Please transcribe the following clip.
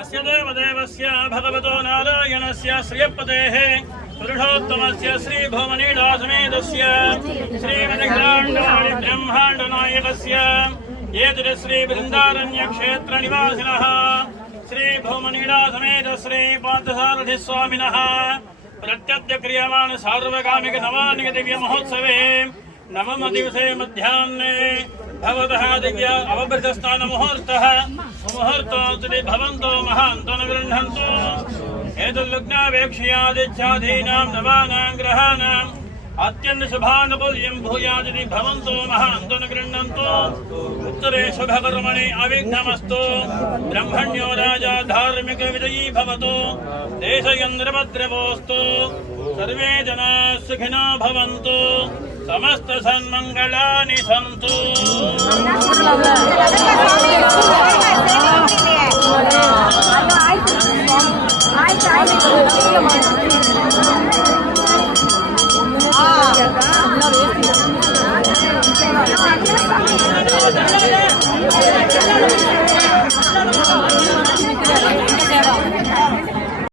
अस्य देवदेवस्य भगवतो नारायणस्य श्रियपतेः पुरुषोत्तमस्य श्रीभुवनीडासमेतस्य श्रीमनिखिलाण्डाणि ब्रह्माण्डनायकस्य एतत् श्रीबृन्दारण्यक्षेत्रनिवासिनः श्रीभुवनीडासमेत श्रीपार्थसारथिस्वामिनः प्रत्यद्य क्रियमाण सार्वकामिक नवानिक दिव्य महोत्सवे नवम दिवसे मध्याह्ने भवतः दिव्य अवभृतस्थान मुहूर्तः मुहूर्तोऽस्ति भवन्तो महान्तो न गृह्णन्तु एतल्लग्नावेक्ष्यादिच्छादीनां नवानां ग्रहाणाम् अत्यन्त शुभानुकूल्यं भूयादिति भवन्तो महान्तो न गृह्णन्तु उत्तरे शुभकर्मणि अविघ्नमस्तु ब्रह्मण्यो राजा धार्मिक विजयी भवतु देशयन्द्रभद्रवोऽस्तु सर्वे जनाः सुखिनो भवन्तु समस्त सन्मंगलानि सन्तु। आय್